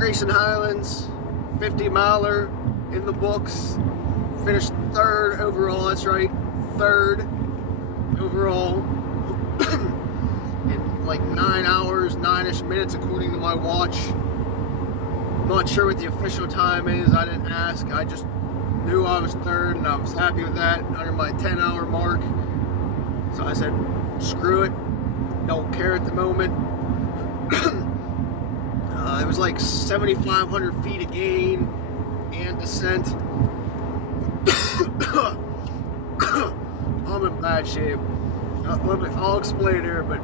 Grayson Highlands, 50 miler in the books. Finished third overall, that's right, third overall in like 9 hours, 9-ish minutes according to my watch. Not sure what the official time is, I didn't ask, I just knew I was third and I was happy with that, under my 10-hour mark. So I said, screw it, don't care at the moment. It was like 7,500 feet of gain and descent. I'm in bad shape. I'll explain here, but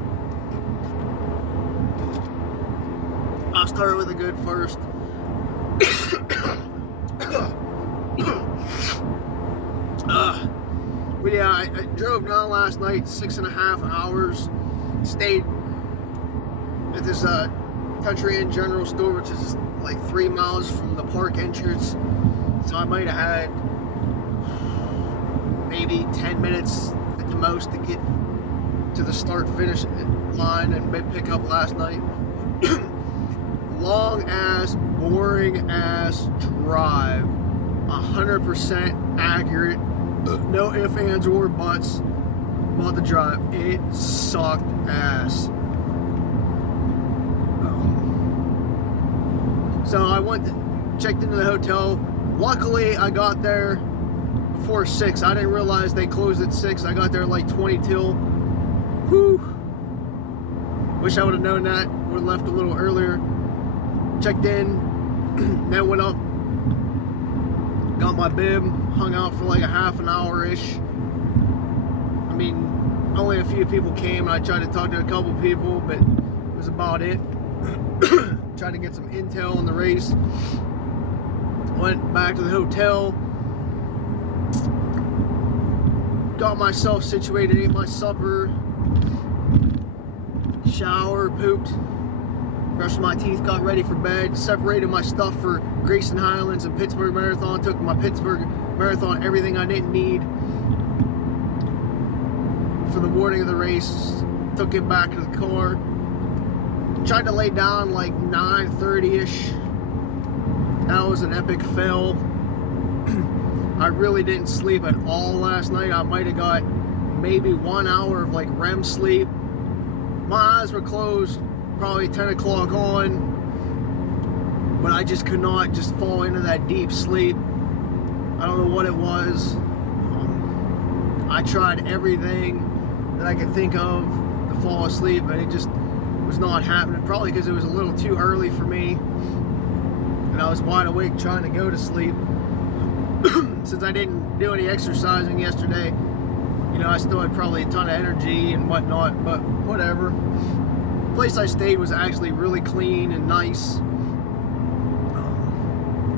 I'll start with a good first. But yeah, I drove down last night 6.5 hours. Stayed at this Country Inn General Store, which is like 3 miles from the park entrance. So I might have had maybe 10 minutes at the most to get to the start-finish line and pick up last night. Long ass, boring ass drive. 100% accurate. No ifs, ands, or buts about the drive. It sucked ass. So I checked into the hotel. Luckily, I got there before 6. I didn't realize they closed at 6. I got there at like 20 till. Whew. Wish I would have known that. Would have left a little earlier. Checked in, then went up, got my bib, hung out for like a half an hour-ish. I mean, only a few people came, and I tried to talk to a couple people, but it was about it. Tried to get some intel on the race. Went back to the hotel. Got myself situated, ate my supper. Shower, pooped. Brushed my teeth, got ready for bed. Separated my stuff for Grayson Highlands and Pittsburgh Marathon. Took my Pittsburgh Marathon, everything I didn't need for the morning of the race. Took it back to the car. Tried to lay down like 9:30-ish. That was an epic fail. I really didn't sleep at all last night. I might have got maybe 1 hour of like REM sleep. My eyes were closed probably 10 o'clock on, but I just could not just fall into that deep sleep. I don't know what it was. I tried everything that I could think of to fall asleep, but it just was not happening, probably because it was a little too early for me and I was wide awake trying to go to sleep. Since I didn't do any exercising yesterday, you know, I still had probably a ton of energy and whatnot, but whatever. The place I stayed was actually really clean and nice. I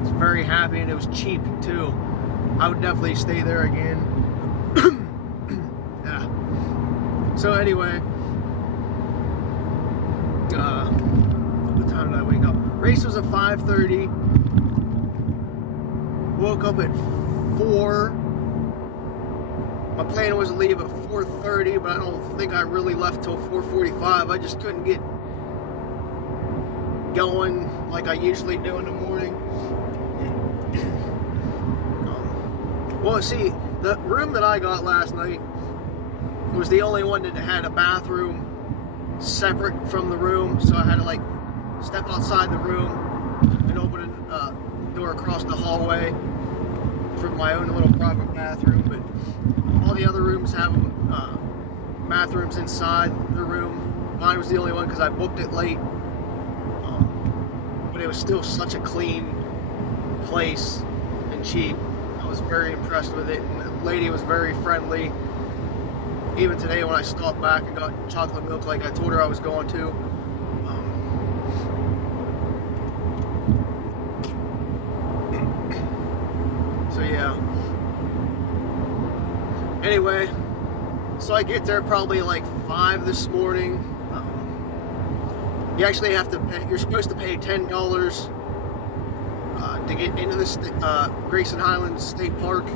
was very happy, and it was cheap too. I would definitely stay there again. Yeah. So anyway, what time did I wake up? Race was at 5:30. Woke up at 4. My plan was to leave at 4:30, but I don't think I really left till 4:45. I just couldn't get going like I usually do in the morning. Well, see, the room that I got last night was the only one that had a bathroom separate from the room, so I had to like step outside the room and open a door across the hallway for my own little private bathroom. But all the other rooms have bathrooms inside the room. Mine was the only one because I booked it late, but it was still such a clean place and cheap. I was very impressed with it, and the lady was very friendly. Even today when I stopped back and got chocolate milk like I told her I was going to. So yeah. Anyway, so I get there probably like 5 this morning. You actually have to pay, you're supposed to pay $10 to get into the Grayson Highlands State Park.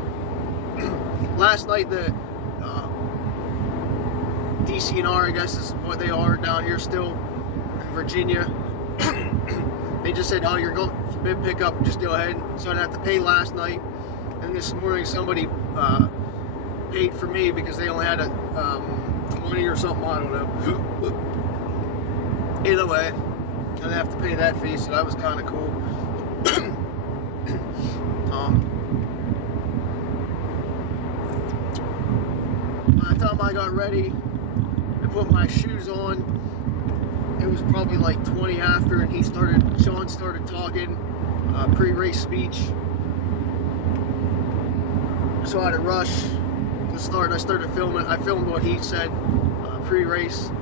Last night the DCNR, I guess is what they are down here still in Virginia, They just said, oh, you're going for bid pickup, just go ahead. So I didn't have to pay last night. And this morning somebody paid for me because they only had a 20 or something, I don't know. Either way, I didn't have to pay that fee, so that was kind of cool. By the time I got ready and put my shoes on, it was probably like 20 after, and Sean started talking pre-race speech. So I had to rush to start. I started filming. I filmed what he said pre-race.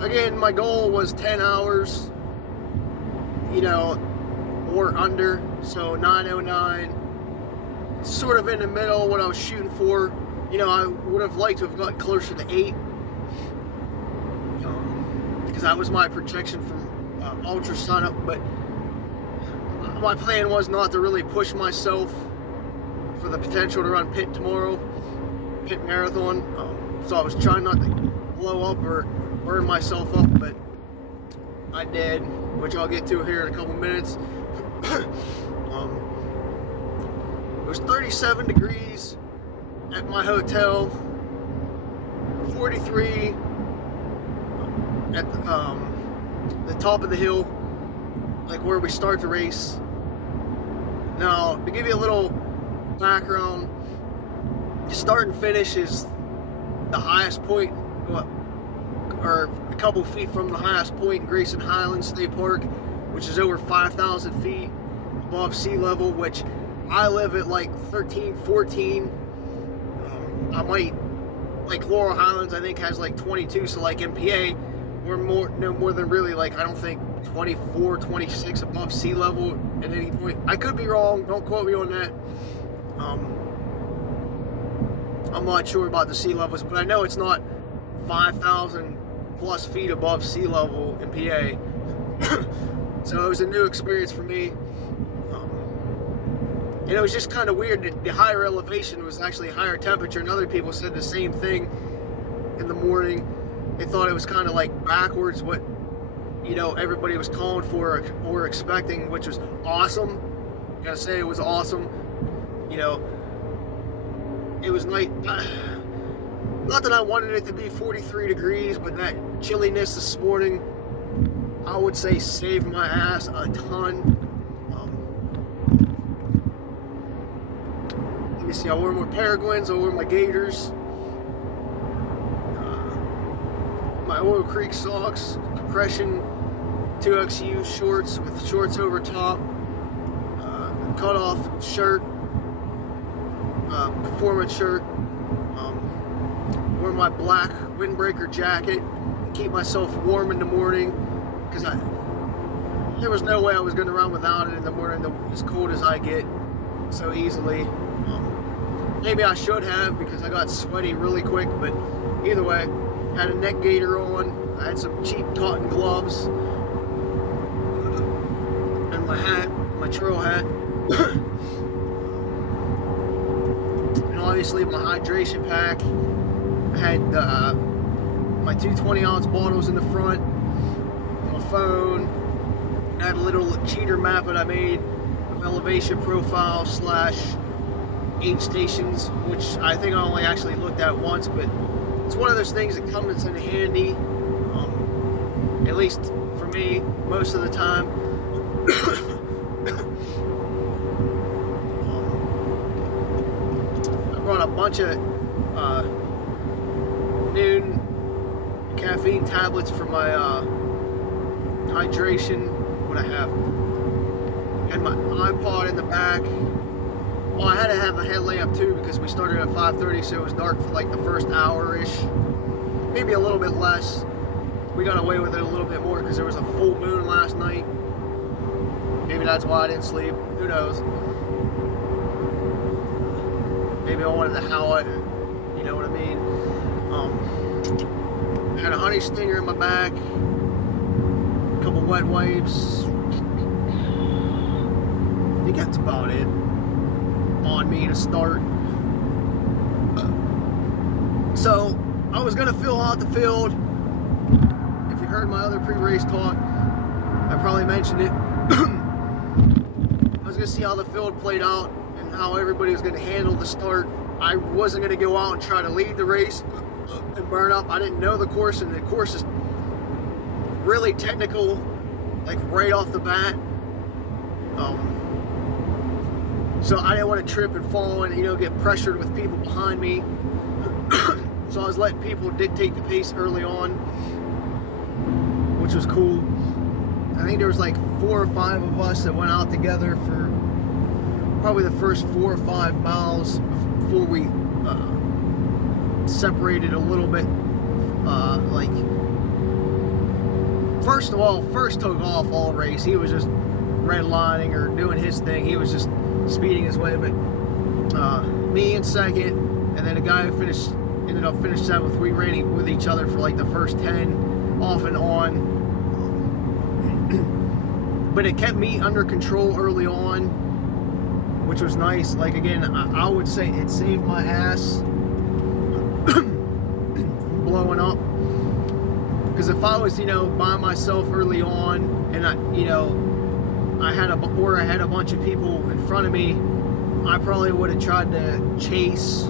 Again, my goal was 10 hours, or under. So 9:09, sort of in the middle what I was shooting for. I would have liked to have gotten closer to 8, because that was my projection from Ultra Sunup. But my plan was not to really push myself for the potential to run pit tomorrow, pit marathon. So I was trying not to blow up or burn myself up, but I did, which I'll get to here in a couple minutes. It was 37 degrees at my hotel, 43 at the top of the hill, like where we start the race. Now, to give you a little background, the start and finish is the highest point, or a couple feet from the highest point in Grayson, Highlands State Park, which is over 5,000 feet above sea level, which I live at like 13, 14. I might, like Laurel Highlands, I think has like 22, so like in PA, we're no more than really like, I don't think 24, 26 above sea level at any point. I could be wrong, don't quote me on that. I'm not sure about the sea levels, but I know it's not 5,000 plus feet above sea level in PA. So it was a new experience for me. And it was just kind of weird that the higher elevation was actually higher temperature, and other people said the same thing in the morning. They thought it was kind of like backwards what everybody was calling for or expecting, which was awesome. I gotta say, it was awesome. It was night. Not that I wanted it to be 43 degrees, but that chilliness this morning, I would say, saved my ass a ton. Let me see, I wore my Peregrines, I wore my Gators, my Oil Creek socks, compression 2XU shorts with shorts over top, cut off shirt, performance shirt, wore my black windbreaker jacket to keep myself warm in the morning, because there was no way I was going to run without it in the morning, as cold as I get so easily. Maybe I should have, because I got sweaty really quick, but either way, had a neck gaiter on, I had some cheap cotton gloves, and my hat, my trail hat, and obviously my hydration pack. I had my 2 20-ounce bottles in the front, my phone. I had a little cheater map that I made of elevation profile / aid stations, which I think I only actually looked at once, but it's one of those things that comes in handy, at least for me, most of the time. I brought a bunch of noon caffeine tablets for my hydration. What I have, had my iPod in the back. Well, I had to have a headlamp too, because we started at 5:30, so it was dark for like the first hour-ish, maybe a little bit less. We got away with it a little bit more because there was a full moon last night. Maybe that's why I didn't sleep. Who knows? Maybe I wanted to howl it. You know what I mean? Had a honey stinger in my back, a couple wet wipes. I think that's about it on me to start. So I was gonna fill out the field. If you heard heard my other pre-race talk, I probably mentioned it. I was going to see how the field played out and how everybody was going to handle the start. I wasn't going to go out and try to lead the race and burn up. I didn't know the course, and the course is really technical, like right off the bat. So I didn't want to trip and fall and, you know, get pressured with people behind me. So I was letting people dictate the pace early on, which was cool. I think there was like 4 or 5 of us that went out together for probably the first 4 or 5 miles before we separated a little bit. Like, first took off all race. He was just redlining or doing his thing. He was just speeding his way. But me in second, and then a guy who ended up finishing 7th. We ran with each other for like the first 10 off and on. But it kept me under control early on, which was nice. Like, again, I would say it saved my ass from blowing up. Because if I was, you know, by myself early on, and I had a bunch of people in front of me, I probably would have tried to chase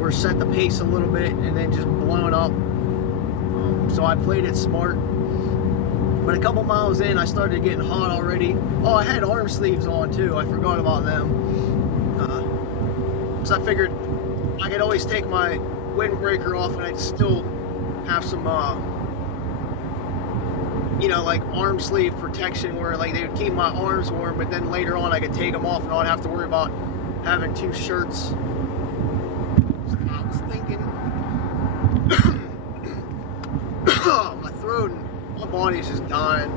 or set the pace a little bit and then just blown up. So I played it smart. But a couple miles in, I started getting hot already. Oh, I had arm sleeves on too. I forgot about them. So I figured I could always take my windbreaker off and I'd still have some, you know, like arm sleeve protection where like they would keep my arms warm, but then later on I could take them off and I'd have to worry about having 2 shirts. So I was thinking, my throat and my body's just dying.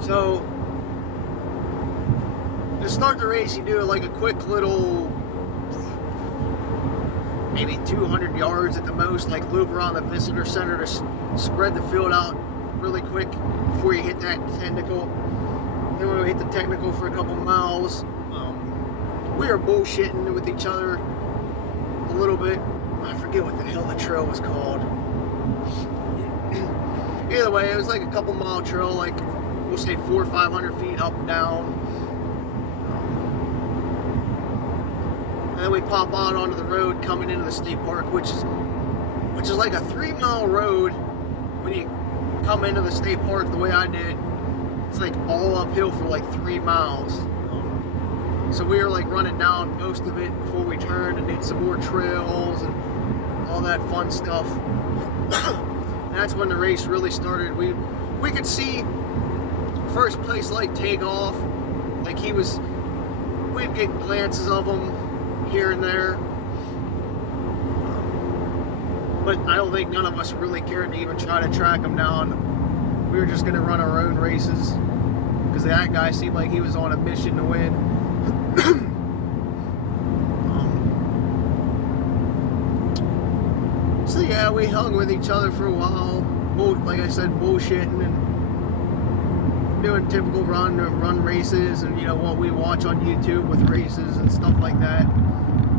So to start the race, you do like a quick little, maybe 200 yards at the most, like loop around the visitor center to spread the field out really quick before you hit that technical. Then when we hit the technical for a couple miles, we were bullshitting with each other a little bit. I forget what the hell the trail was called. Either way, it was like a couple mile trail, like we'll say 400 or 500 feet up and down. And then we pop out onto the road coming into the state park, which is like a 3-mile road. When you come into the state park the way I did, it's like all uphill for like 3 miles. So we were like running down most of it before we turned and did some more trails and all that fun stuff. And that's when the race really started. We could see first place like take off. Like we'd get glances of him here and there. But I don't think none of us really cared to even try to track him down. We were just going to run our own races because that guy seemed like he was on a mission to win. So yeah, we hung with each other for a while. Like I said, bullshitting and doing typical run races and, you know, what we watch on YouTube with races and stuff like that.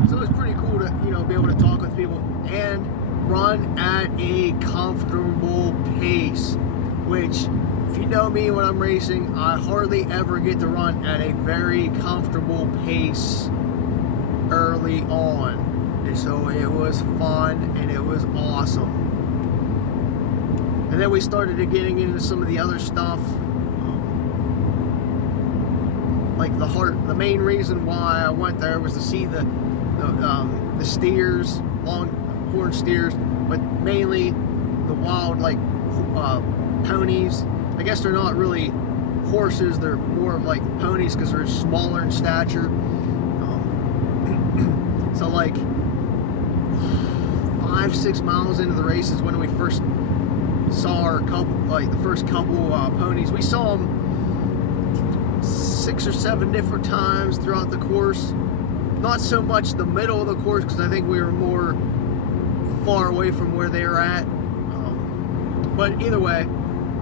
So it was pretty cool to, you know, be able to talk with people and run at a comfortable pace, which, if you know me when I'm racing, I hardly ever get to run at a very comfortable pace early on. And so it was fun and it was awesome. And then we started getting into some of the other stuff. Like the main reason why I went there was to see the steers, longhorn steers, but mainly the wild, like, ponies. I guess they're not really horses, they're more of like ponies because they're smaller in stature. So like 5-6 miles into the race is when we first saw our couple, like the first couple ponies. We saw them 6 or 7 different times throughout the course. Not so much the middle of the course because I think we were more far away from where they were at. But either way,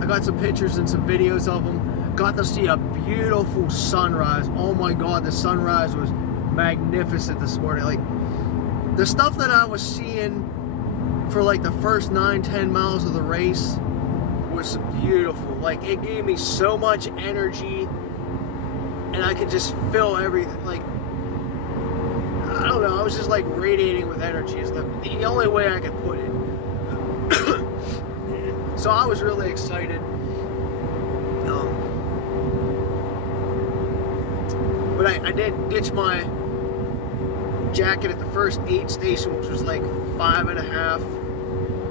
I got some pictures and some videos of them. Got to see a beautiful sunrise. Oh my God, the sunrise was magnificent this morning. Like, the stuff that I was seeing for like the first 9-10 miles of the race was beautiful. Like, it gave me so much energy, and I could just feel everything. Like, I don't know, I was just like radiating with energy is the only way I could put it. So I was really excited. But I did ditch my jacket at the first aid station, which was like 5.5.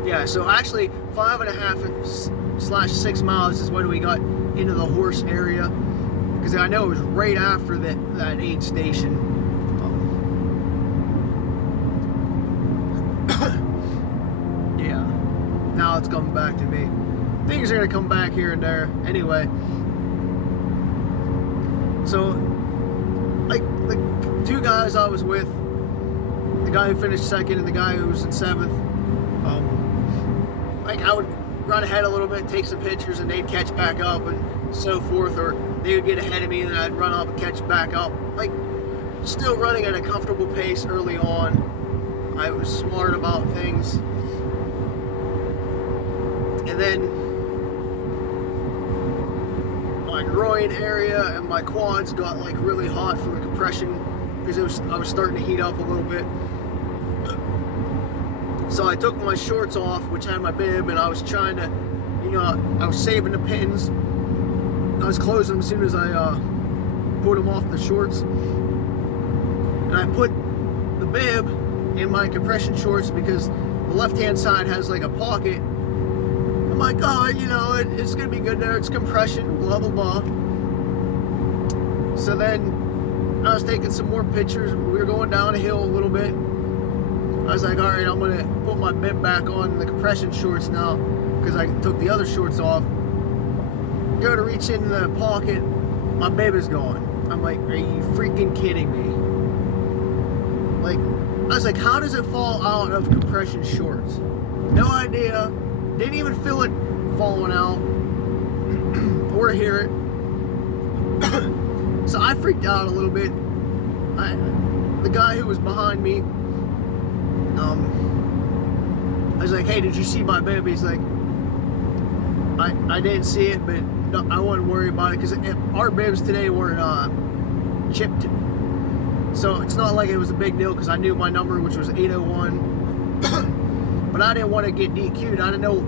Yeah, so actually 5.5/6 miles is when we got into the horse area, because I know it was right after that aid station. Yeah, now it's coming back to me. Things are gonna come back here and there anyway. So, like, the two guys I was with, the guy who finished second and the guy who was in seventh, like, I would run ahead a little bit, take some pictures, and they'd catch back up and so forth, or they would get ahead of me and I'd run up and catch back up. Like, still running at a comfortable pace early on. I was smart about things. And then my groin area and my quads got like really hot from the compression, because I was starting to heat up a little bit. So I took my shorts off, which had my bib, and I was trying to, I was saving the pins. I was closing them as soon as I put them off the shorts. And I put the bib in my compression shorts because the left-hand side has like a pocket. I'm like, oh, it's gonna be good there. It's compression, blah, blah, blah. So then I was taking some more pictures. We were going down a hill a little bit. I was like, all right, I'm gonna put my bib back on the compression shorts now, because I took the other shorts off. Go to reach in the pocket, my bib is gone. I'm like, are you freaking kidding me? Like, I was like, how does it fall out of compression shorts? No idea. Didn't even feel it falling out or hear it. So I freaked out a little bit. The guy who was behind me, I was like, hey, did you see my bib? He's like, I didn't see it, but no, I wouldn't worry about it, because our bibs today weren't chipped. So it's not like it was a big deal, because I knew my number, which was 801. But I didn't want to get DQ'd. I didn't know,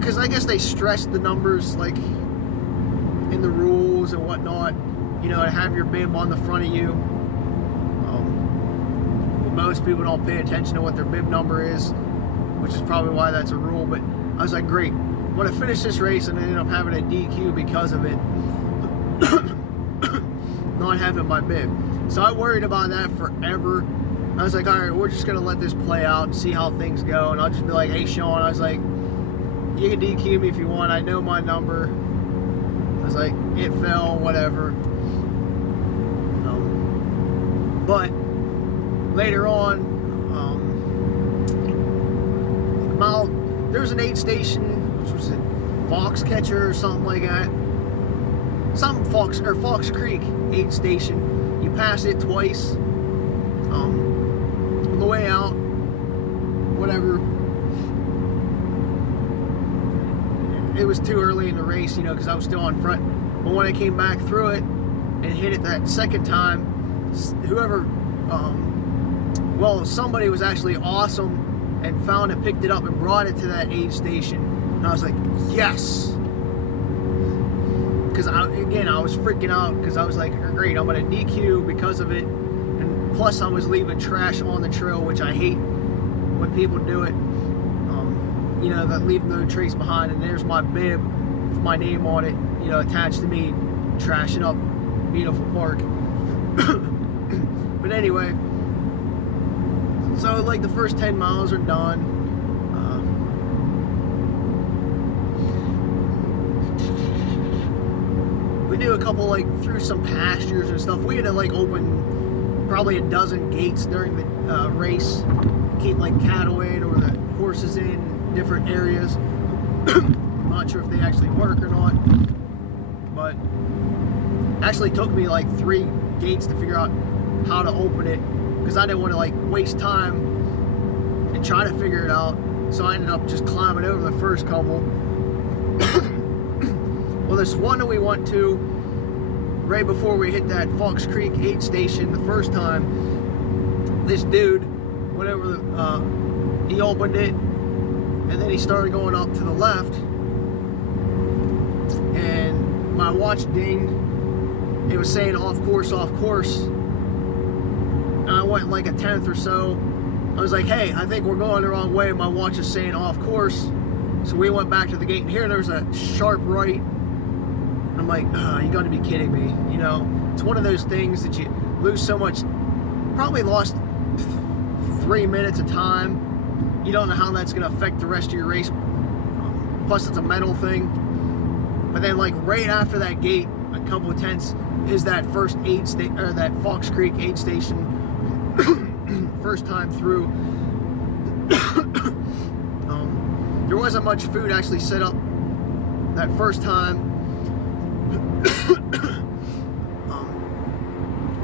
because I guess they stressed the numbers like in the rules and whatnot, to have your bib on the front of you. Most people don't pay attention to what their bib number is, which is probably why that's a rule. But I was like, great, when I finished this race and I ended up having a DQ because of it, not having my bib. So I worried about that forever. I was like, all right, we're just gonna let this play out and see how things go, and I'll just be like, hey, Sean, I was like, you can DQ me if you want, I know my number. I was like, it fell, whatever. But later on, there's an aid station, which was it, Foxcatcher or something like that. Some Fox Creek aid station. You pass it twice. On the way out, whatever. It was too early in the race, because I was still on front. But when I came back through it and hit it that second time, whoever, somebody was actually awesome and found it, picked it up, and brought it to that aid station. And I was like, yes! Because I was freaking out, because I was like, great, I'm going to DQ because of it. And plus I was leaving trash on the trail, which I hate when people do it. That leave no trace behind, and there's my bib with my name on it, attached to me, trashing up beautiful park. But anyway, so like the first 10 miles are done. We do a couple, like, through some pastures and stuff. We had to like open probably a dozen gates during the race, keep like cattle in or the horses in different areas. I'm not sure if they actually work or not, but actually took me like 3 gates to figure out how to open it. because I didn't want to like waste time and try to figure it out. So I ended up just climbing over the first couple. Well, this one that we went to right before we hit that Fox Creek aid station the first time, this dude went over he opened it, and then he started going up to the left, and my watch dinged. It was saying off course, and I went like a tenth or so. I was like, hey, I think we're going the wrong way. My watch is saying off course. So we went back to the gate, and here there's a sharp right. I'm like, you gotta be kidding me. You know, it's one of those things that you lose so much, probably lost 3 minutes of time. You don't know how that's gonna affect the rest of your race. Plus it's a mental thing. But then like right after that gate, a couple of tenths, is that first aid station, or that Fox Creek aid station. First time through. There wasn't much food actually set up that first time.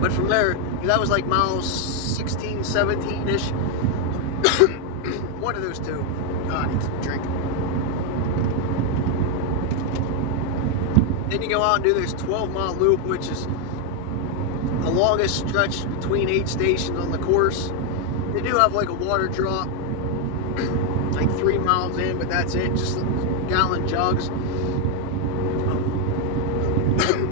But from there, that was like miles 16, 17-ish. One of those two. Oh, I need some drink. Then you go out and do this 12-mile loop, which is the longest stretch between aid stations on the course. They do have like a water drop, like 3 miles in, but that's it, just gallon jugs.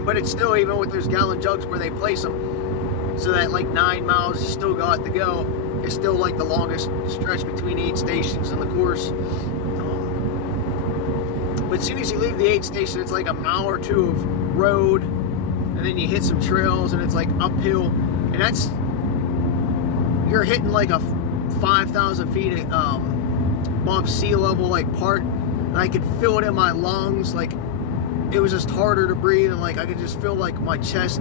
But it's still, even with those gallon jugs where they place them, so that like 9 miles you still got to go, it's still like the longest stretch between aid stations on the course. But as soon as you leave the aid station, it's like a mile or two of road, and then you hit some trails, and it's like uphill, and that's, you're hitting like a 5,000 feet above sea level like part, and I could feel it in my lungs. Like it was just harder to breathe, and like I could just feel like my chest,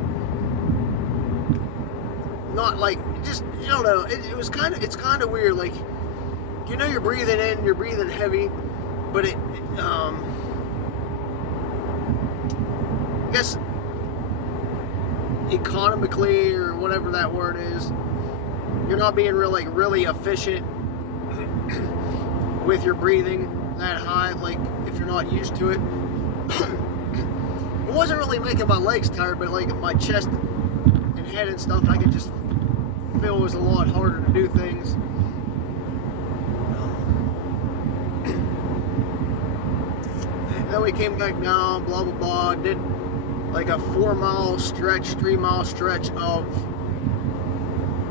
not like, just, you don't know, it's kind of weird. Like, you know, you're breathing in, you're breathing heavy, but I guess economically, or whatever that word is, you're not being really efficient with your breathing that high, like if you're not used to it. It wasn't really making my legs tired, but like my chest and head and stuff, I could just feel it was a lot harder to do things. Then we came back down, blah blah blah, did like a 4-mile stretch, 3-mile stretch of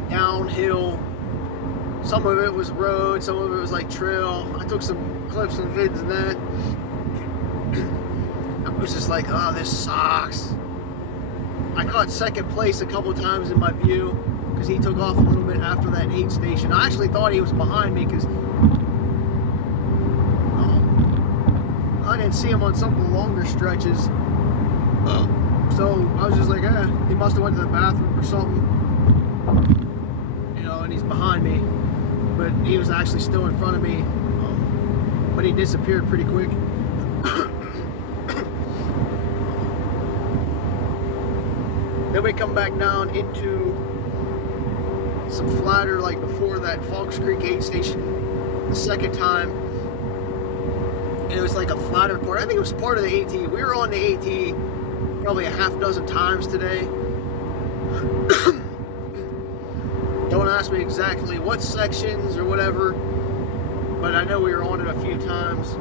downhill. Some of it was road, some of it was like trail. I took some clips and vids and that. I was just like, oh, this sucks. I caught second place a couple times in my view, because he took off a little bit after that aid station. I actually thought he was behind me, because I didn't see him on some of the longer stretches. So I was just like, he must have went to the bathroom or something, you know, and he's behind me. But he was actually still in front of me, but he disappeared pretty quick. Then we come back down into some flatter, like before that Fox Creek aid station the second time. And it was like a flatter part. I think it was part of the AT. We were on the AT probably a half dozen times today. Don't ask me exactly what sections or whatever, but I know we were on it a few times.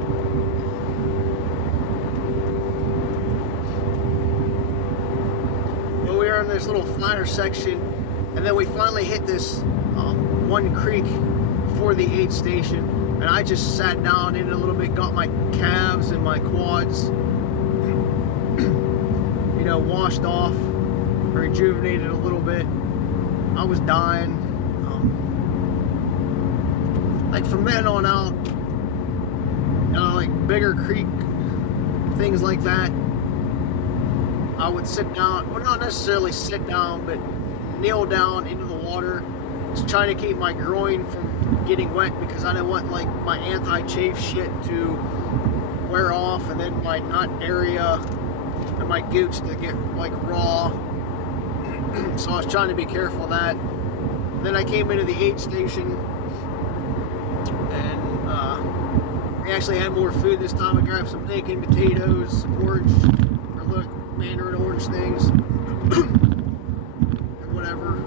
But we were in this little flatter section, and then we finally hit this one creek before the aid station, and I just sat down in it a little bit, got my calves and my quads, you know, washed off, rejuvenated a little bit. I was dying. Like from then on out, like bigger creek, things like that, I would sit down, well, not necessarily sit down, but kneel down into the water, just trying to keep my groin from getting wet, because I didn't want like my anti-chafe shit to wear off, and then my nut area and my gooch to get like raw. So I was trying to be careful of that. Then I came into the aid station, and they actually had more food this time. I grabbed some bacon, potatoes, some orange, or look, mandarin orange things, or whatever.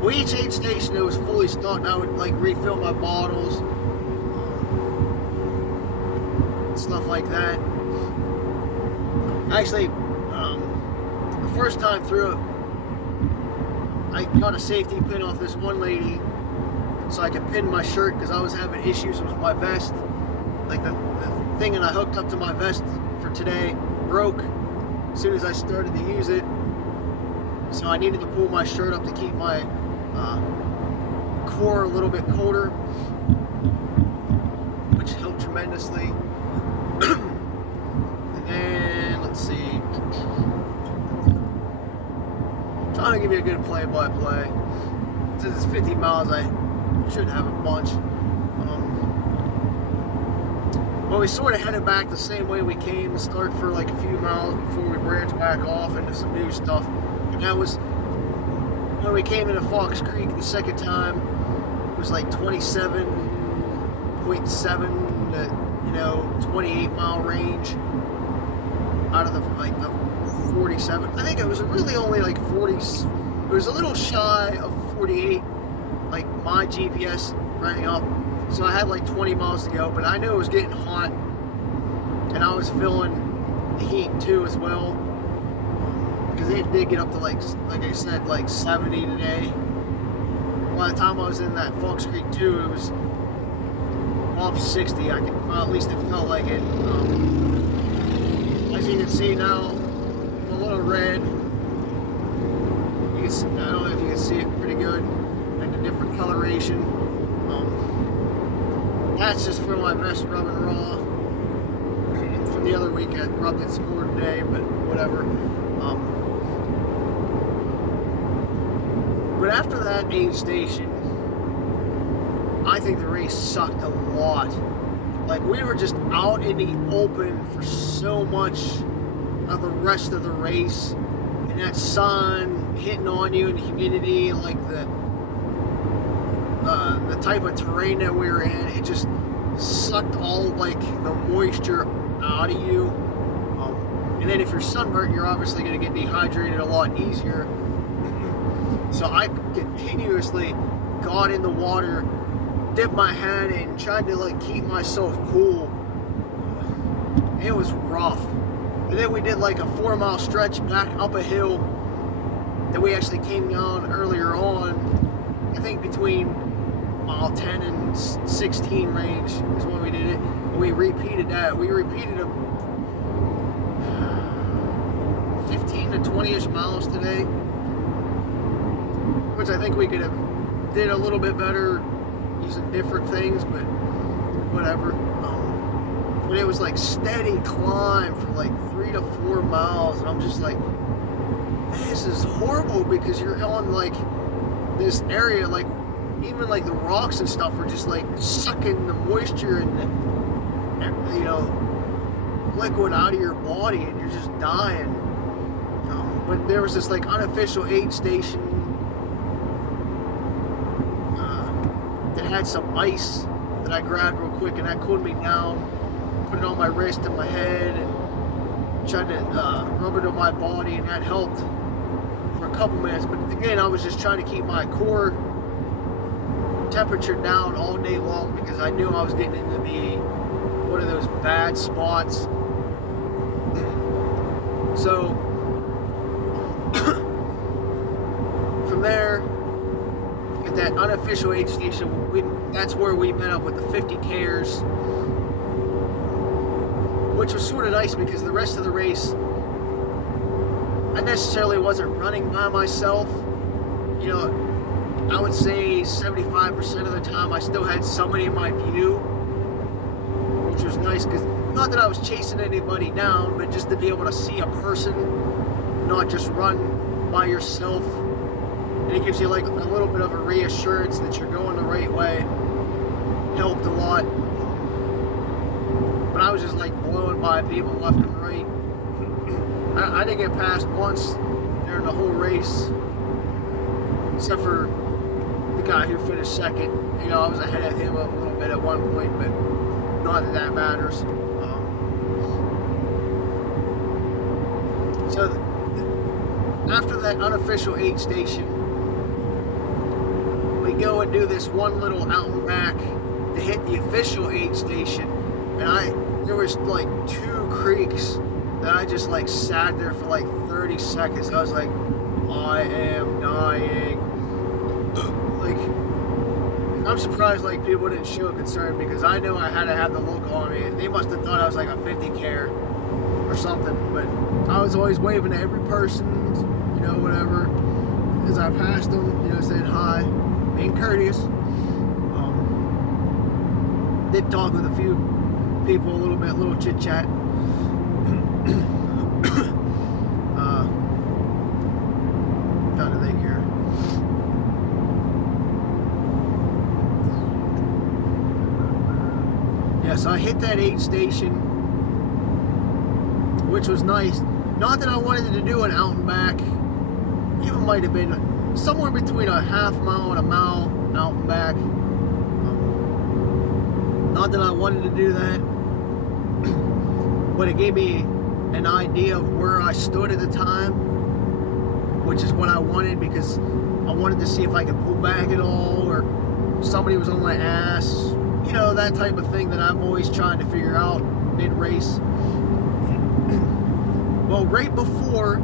Well, each aid station it was fully stocked. I would like refill my bottles, stuff like that. Actually, the first time through it, I got a safety pin off this one lady so I could pin my shirt because I was having issues with my vest. Like the thing that I hooked up to my vest for today broke as soon as I started to use it. So I needed to pull my shirt up to keep my core a little bit colder, which helped tremendously. And then, let's see. Trying to give you a good play-by-play. Since it's 50 miles, I should have a bunch. Well, we sort of headed back the same way we came, to start for like a few miles before we branched back off into some new stuff. And that was when we came into Fox Creek the second time. It was like 27.7 to 28 mile range out of the 47. I think it was really only like 40. It was a little shy of 48. Like my GPS rang up, so I had like 20 miles to go. But I knew it was getting hot, and I was feeling the heat too as well, because it did get up to like I said, like 70 today. By the time I was in that Fox Creek too, it was off 60. Well, at least it felt like it. As you can see now, I'm a little red. You can see, I don't know if you can see it pretty good, like the different coloration. That's just from my vest rubbing raw. From the other week, I rubbed it some more today, but whatever. But after that aid station, I think the race sucked a lot. Like, we were just out in the open for so much of the rest of the race, and that sun hitting on you, and the humidity, and like the type of terrain that we were in, it just sucked all like the moisture out of you. And then if you're sunburnt, you're obviously going to get dehydrated a lot easier. So I continuously got in the water, dipped my hand in, tried to like keep myself cool. It was rough. And then we did like a 4-mile stretch back up a hill that we actually came down earlier on. I think between mile 10 and 16 range is when we did it. And we repeated that. We repeated a 15 to 20-ish miles today, which I think we could have did a little bit better using different things, but whatever. But it was like steady climb for like 3 to 4 miles, and I'm just like, this is horrible, because you're on like this area, like even like the rocks and stuff are just like sucking the moisture and the, liquid out of your body, and you're just dying. But there was this like unofficial aid station that had some ice that I grabbed real quick, and that cooled me down. Put it on my wrist and my head, and tried to rub it on my body, and that helped for a couple minutes. But again, I was just trying to keep my core temperature down all day long, because I knew I was getting into one of those bad spots. So from there, at that unofficial aid station, that's where we met up with the 50Kers, which was sort of nice, because the rest of the race, I necessarily wasn't running by myself. I would say 75% of the time I still had somebody in my view, which was nice, because not that I was chasing anybody down, but just to be able to see a person, not just run by yourself. And it gives you like a little bit of a reassurance that you're going the right way. Helped a lot. But I was just like blowing by people left and right. I didn't get past once during the whole race, except for the guy who finished second. You know, I was ahead of him a little bit at one point, but not that that matters. So after that unofficial aid station, we go and do this one little out and back to hit the official aid station, and there was like 2 creeks that I just like sat there for like 30 seconds. I was like, I am dying. Like, I'm surprised like people didn't show concern, because I know I had to have the look on me. They must have thought I was like a 50 care or something, but I was always waving to every person, you know, whatever, as I passed them, you know, saying hi, being courteous. Did talk with a few people a little bit, a little chit chat. Trying to think here. Yeah, so I hit that aid station, which was nice. Not that I wanted to do an out and back. Even might have been somewhere between a half mile and a mile out and back. Not that I wanted to do that, but it gave me an idea of where I stood at the time, which is what I wanted, because I wanted to see if I could pull back at all, or somebody was on my ass, you know, that type of thing that I'm always trying to figure out mid-race. Well, right before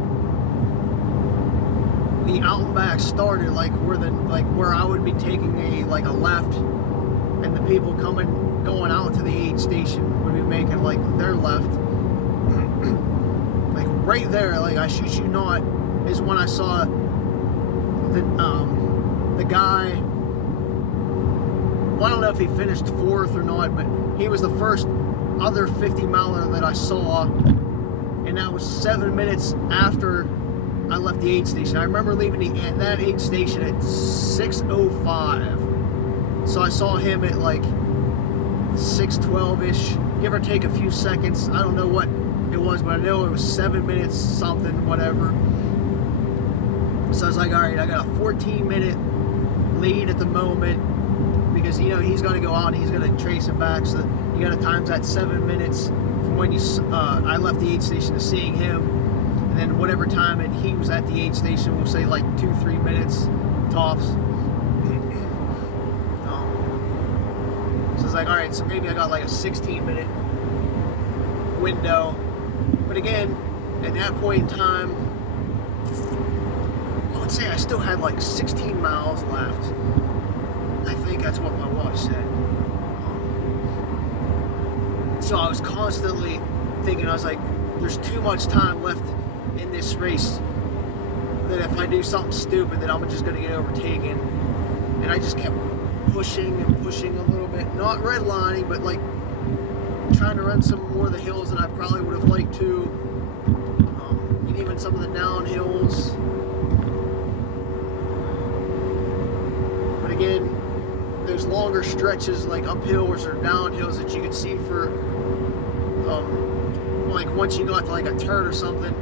the out and back started, like where I would be taking a left, and the people going out to the aid station would be making like their left. Like right there, like I shoot you not, is when I saw the guy. Well, I don't know if he finished 4th or not, but he was the first other 50 miler that I saw, and that was 7 minutes after I left the aid station. I remember leaving that aid station at 6:05. So I saw him at like 6:12-ish, give or take a few seconds. I don't know what it was, but I know it was 7 minutes something, whatever. So I was like, all right, I got a 14-minute lead at the moment, because, you know, he's going to go out and he's going to trace him back. So you got to times that 7 minutes from when I left the aid station to seeing him, and then whatever time and he was at the aid station, we'll say like 2-3 minutes tops. So it's like, all right, so maybe I got like a 16-minute window. But again, at that point in time, I would say I still had like 16 miles left. I think that's what my watch said. So I was constantly thinking, I was like, there's too much time left in this race, that if I do something stupid, that I'm just going to get overtaken. And I just kept pushing and pushing a little bit, not redlining, but like trying to run some more of the hills that I probably would have liked to, and even some of the downhills. But again, there's longer stretches like uphills or downhills that you could see for like once you got to like a turn or something.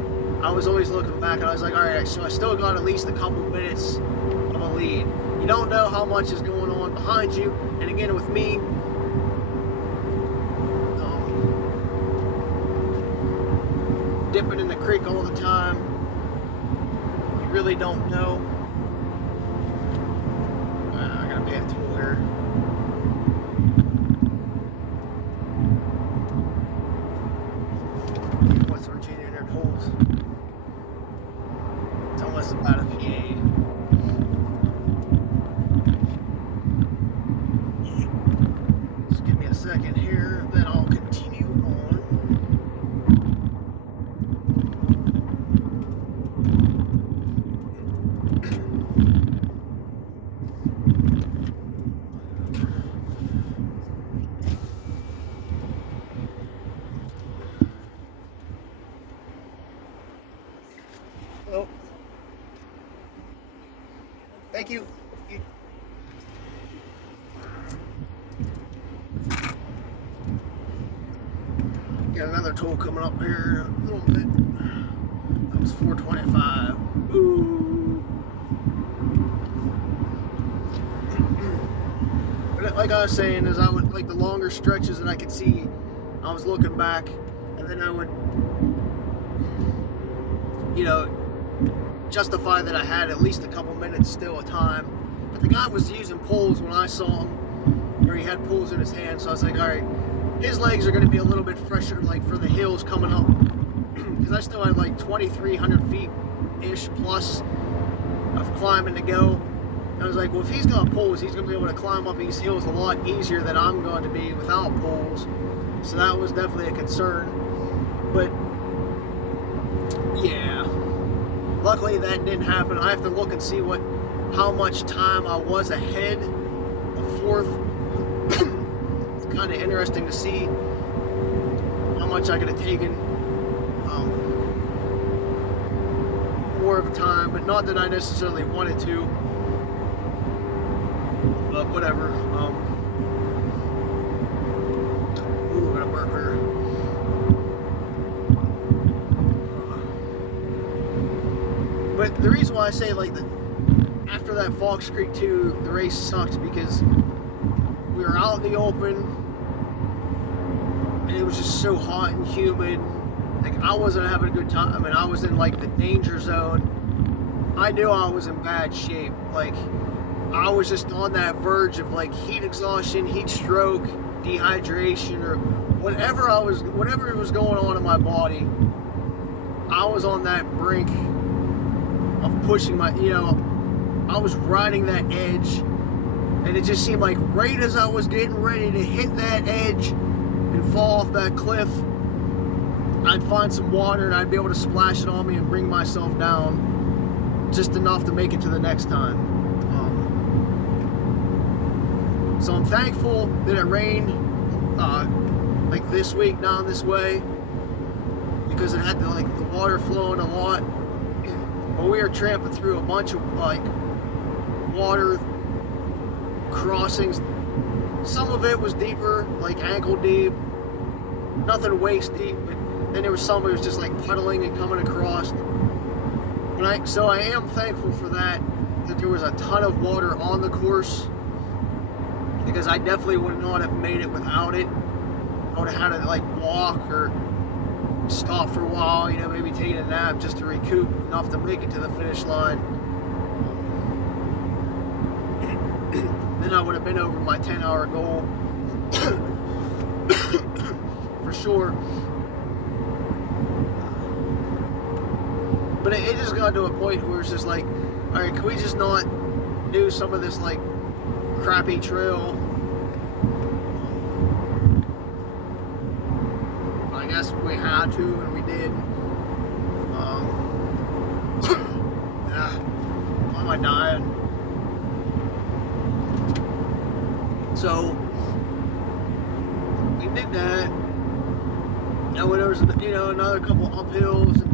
I was always looking back and I was like, all right, so I still got at least a couple minutes of a lead. You don't know how much is going on behind you. And again, with me, dipping in the creek all the time, you really don't know. I gotta pay a toll here. West Virginia and their tolls. It's almost about a PA. Just give me a second here, then I'll continue on. Oh. Thank you. Got another toll coming up here a little bit. That was $4.25. Ooh. But like I was saying, is I would, like the longer stretches that I could see, I was looking back, and then I would, you know, justify that I had at least a couple minutes still of time. But the guy was using poles when I saw him, or he had poles in his hand, so I was like, all right, his legs are going to be a little bit fresher, like for the hills coming up, because I still had like 2,300 feet-ish plus of climbing to go. I was like, well, if he's got poles, he's going to be able to climb up these hills a lot easier than I'm going to be without poles. So that was definitely a concern. But, yeah. Luckily, that didn't happen. I have to look and see how much time I was ahead of fourth. It's kind of interesting to see how much I could have taken more of time, but not that I necessarily wanted to. But whatever. Ooh, I'm gonna burp here. But the reason why I say like that, after that Fox Creek 2, the race sucked because we were out in the open and it was just so hot and humid. Like I wasn't having a good time. I mean, I was in like the danger zone. I knew I was in bad shape. Like I was just on that verge of like heat exhaustion, heat stroke, dehydration, or whatever was going on in my body. I was on that brink of pushing I was riding that edge, and it just seemed like right as I was getting ready to hit that edge and fall off that cliff, I'd find some water and I'd be able to splash it on me and bring myself down just enough to make it to the next time. So I'm thankful that it rained like this week down this way, because it had the water flowing a lot. But we were tramping through a bunch of like water crossings. Some of it was deeper, like ankle deep, nothing waist deep, but then there was some that was just like puddling and coming across. So I am thankful for that there was a ton of water on the course, because I definitely would not have made it without it. I would have had to like walk or stop for a while, maybe take a nap just to recoup enough to make it to the finish line. Then I would have been over my 10-hour goal for sure. But it just got to a point where it's just like, all right, can we just not do some of this like crappy trail? I guess we had to, and we did. Why am I dying? So we did that. And when there was another couple uphills and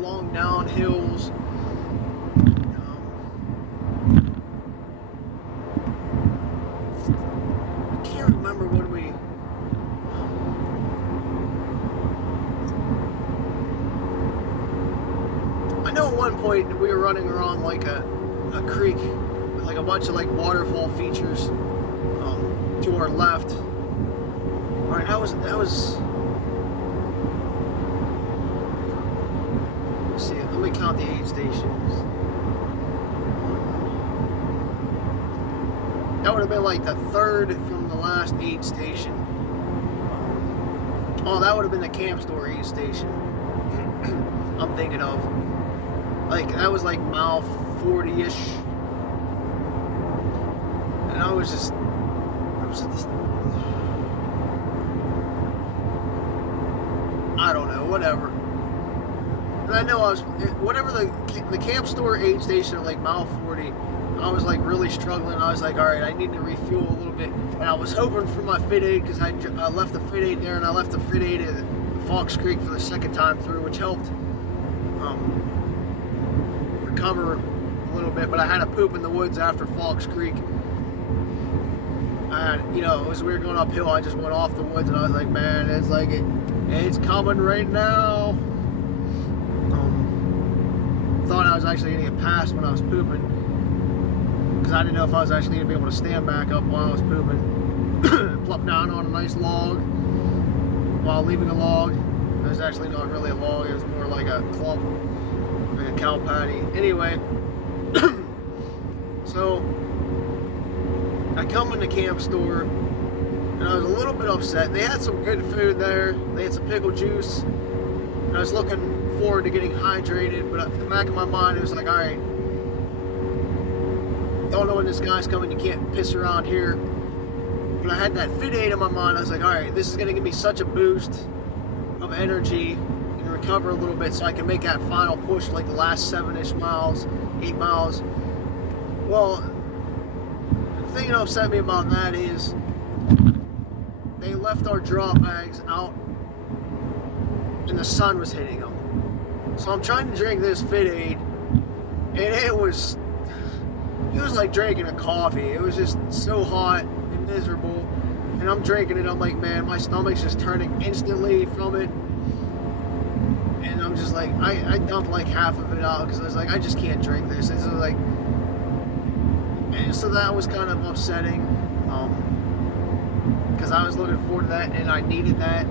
long down hills. I can't remember when I know at one point we were running around like a creek with like a bunch of like waterfall features to our left. All right, that was. Let's see. Let me count the aid stations. That would have been like the third from the last aid station. Oh, that would have been the camp store aid station. I'm thinking of. Like, that was like mile 40-ish. And I was just I don't know, whatever. And I know whatever the camp store aid station at like mile 40, I was like really struggling. I was like, all right, I need to refuel a little bit. And I was hoping for my fit aid, because I left the fit aid there, and I left the fit aid at Fox Creek for the second time through, which helped recover a little bit. But I had to poop in the woods after Fox Creek. And as we were going uphill, I just went off the woods, and I was like, man, it's coming right now. Thought I was actually gonna get passed when I was pooping. because I didn't know if I was actually going to be able to stand back up while I was pooping. Plop down on a nice log while leaving a log. It was actually not really a log, it was more like a clump, like a cow patty. Anyway, so I come in the camp store and I was a little bit upset. They had some good food there. They had some pickle juice. And I was looking forward to getting hydrated, but at the back of my mind it was like, alright, don't know when this guy's coming, you can't piss around here. But I had that fit aid in my mind. I was like, alright, this is going to give me such a boost of energy and recover a little bit so I can make that final push, like the last 7-ish miles, 8 miles. Well, the thing that upset me about that is they left our drop bags out and the sun was hitting them. So I'm trying to drink this fit aid and it was like drinking a coffee. It was just so hot and miserable. And I'm drinking it, I'm like, man, my stomach's just turning instantly from it. And I'm just like, I dumped like half of it out because I was like, I just can't drink this. It's like, and so that was kind of upsetting. Because I was looking forward to that and I needed that.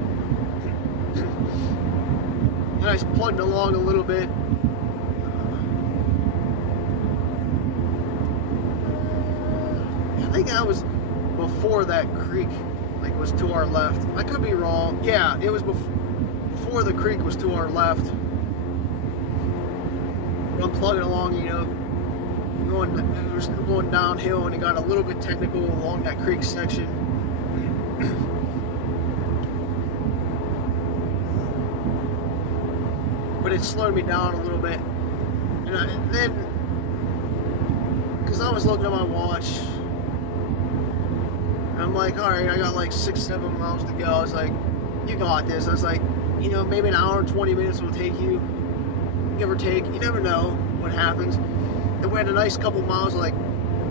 And I just plugged along a little bit. I think that was before that creek like was to our left. I could be wrong. Yeah, it was before the creek was to our left. I'm plugging along, you know, it was going downhill and it got a little bit technical along that creek section. But it slowed me down a little bit. And then, because I was looking at my watch, and I'm like, all right, I got like 6-7 miles to go. I was like, you got this. I was like, you know, maybe an hour and 20 minutes will take you, give or take. You never know what happens. And we had a nice couple miles of like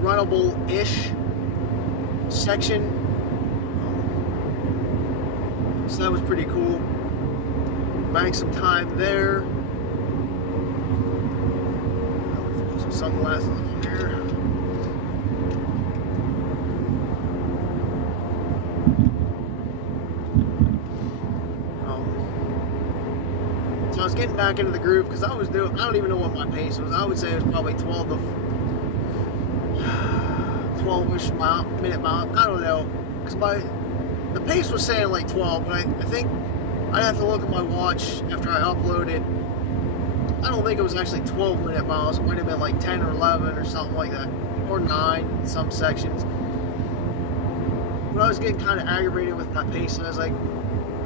runnable-ish section. So that was pretty cool. Banked some time there. Put some sunglasses on here. So I was getting back into the groove because I don't even know what my pace was. I would say it was probably 12-ish minute mile. I don't know. Because the pace was saying like 12, but I think I'd have to look at my watch after I upload it. I don't think it was actually 12-minute miles. It might have been like 10 or 11 or something like that. Or 9 in some sections. But I was getting kind of aggravated with my pace. And I was like,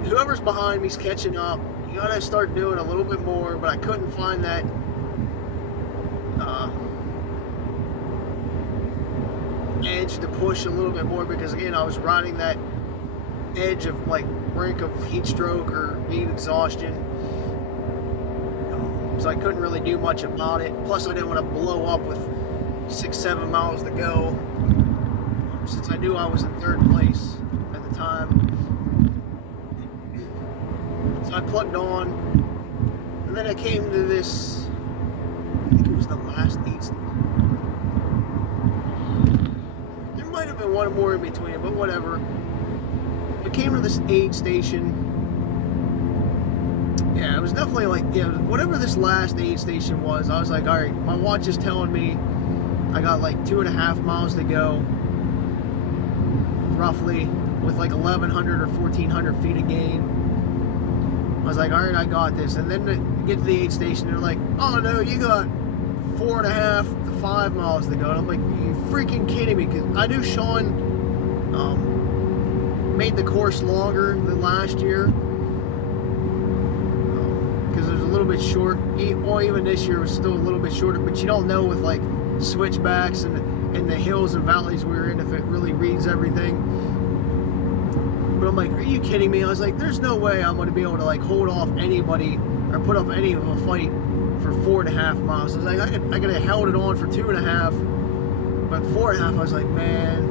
whoever's behind me's catching up. You gotta start doing a little bit more. But I couldn't find that edge to push a little bit more. Because again, I was riding that edge of like brink of heat stroke or heat exhaustion, so I couldn't really do much about it. Plus I didn't want to blow up with 6-7 miles to go, since I knew I was in 3rd place at the time. So I plugged on, and then I came to this, I think it was the last aid station. There might have been one more in between, but whatever. I came to this aid station. Yeah, it was definitely like, yeah, whatever this last aid station was, I was like, all right, my watch is telling me I got like 2.5 miles to go, roughly, with like 1,100 or 1,400 feet of gain. I was like, all right, I got this. And then to get to the aid station, they're like, oh no, you got 4.5 to 5 miles to go. And I'm like, are you freaking kidding me? Because I knew Sean made the course longer than last year, because it was a little bit short. Well, even this year was still a little bit shorter, but you don't know with like switchbacks and the hills and valleys we were in if it really reads everything. But I'm like, are you kidding me? I was like, there's no way I'm going to be able to like hold off anybody or put up any of a fight for 4.5 miles. I was like, I could have held it on for 2.5, but 4.5, I was like, man,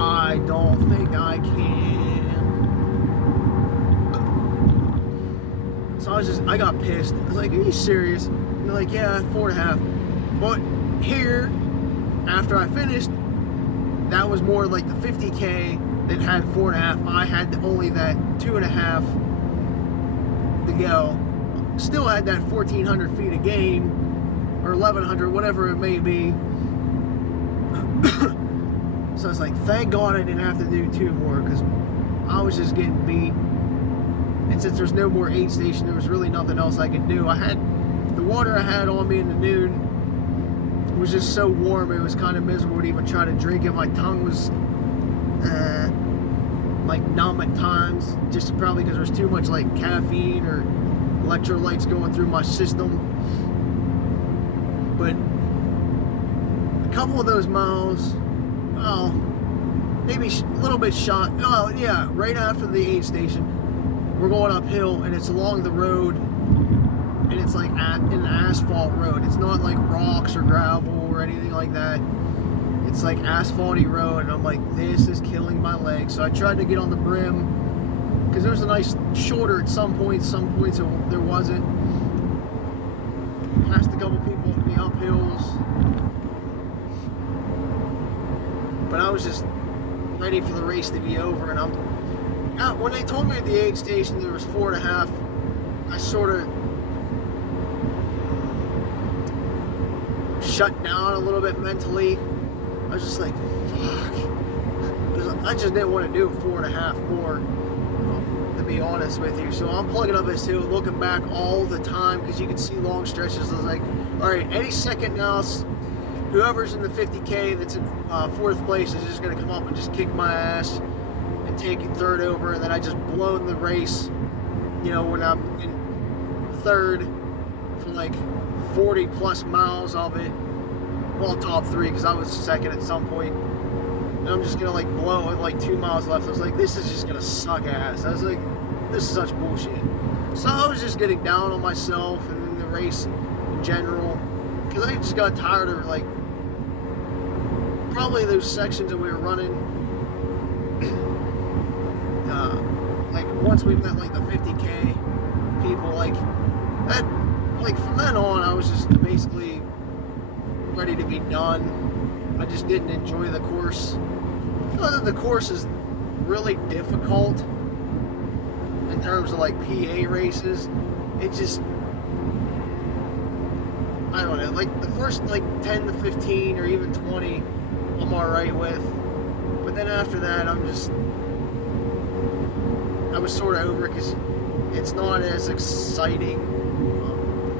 I don't think I can. So I got pissed. I was like, are you serious? And they're like, yeah, 4.5. But here, after I finished, that was more like the 50K that had 4.5. I had only that 2.5 to go. Still had that 1,400 feet of gain, or 1,100, whatever it may be. So it's like, thank God I didn't have to do 2 more, because I was just getting beat. And since there's no more aid station, there was really nothing else I could do. I had the water I had on me in the noon was just so warm, it was kind of miserable to even try to drink it. My tongue was like numb at times, just probably because there's too much like caffeine or electrolytes going through my system. But a couple of those miles, well, maybe a little bit shot. Oh yeah, right after the aid station, we're going uphill, and it's along the road, and it's like an asphalt road. It's not like rocks or gravel or anything like that. It's like asphalty road, and I'm like, this is killing my legs. So I tried to get on the brim, because there was a nice shoulder at some points there wasn't. Passed a couple people in the uphills, but I was just ready for the race to be over. And when they told me at the aid station there was 4.5, I sort of shut down a little bit mentally. I was just like, fuck. I just didn't want to do 4.5 more, to be honest with you. So I'm plugging up this hill, looking back all the time, because you can see long stretches. I was like, all right, any second now, whoever's in the 50K that's in 4th place is just going to come up and just kick my ass and take 3rd over. And then I just blown the race, you know, when I'm in 3rd for like 40 plus miles of it. Well, top 3, because I was 2nd at some point. And I'm just gonna like blow with like 2 miles left. I was like, this is just gonna suck ass. I was like, this is such bullshit. So I was just getting down on myself and then the race in general, because I just got tired of like probably those sections that we were running. Like once we met like the 50K people, like that, like from then on, I was just basically ready to be done. I just didn't enjoy the course. I feel that the course is really difficult in terms of like PA races. It just, I don't know, like the first like 10 to 15 or even 20 I'm alright with, but then after that I was sort of over it, because it's not as exciting.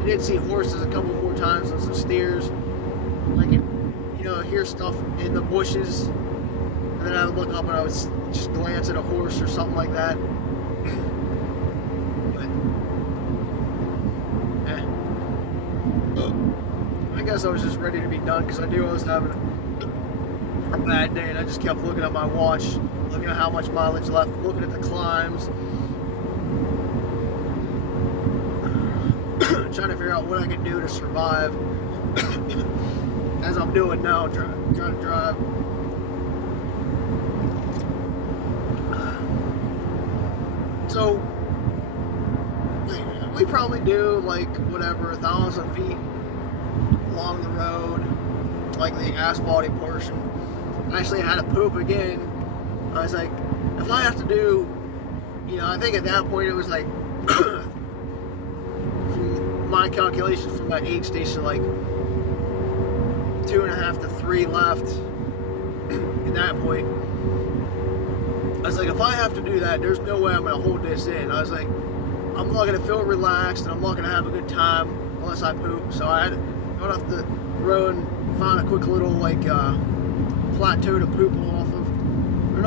I did see horses a couple more times and some steers. I could, you know, hear stuff in the bushes, and then I would look up and I would just glance at a horse or something like that. But, I guess I was just ready to be done, because I knew I was having a bad day, and I just kept looking at my watch, looking at how much mileage left, looking at the climbs, trying to figure out what I could do to survive. As I'm doing now, trying to drive. So we probably do like whatever 1,000 feet along the road, like the asphalty portion. Actually, I had to poop again. I was like, if I have to do, you know, I think at that point it was like, from my calculations from that aid station, like 2.5 to 3 left at that point. I was like, if I have to do that, there's no way I'm going to hold this in. I was like, I'm not going to feel relaxed, and I'm not going to have a good time unless I poop. So I had to go off the road and find a quick little like plateau to poop off of. Or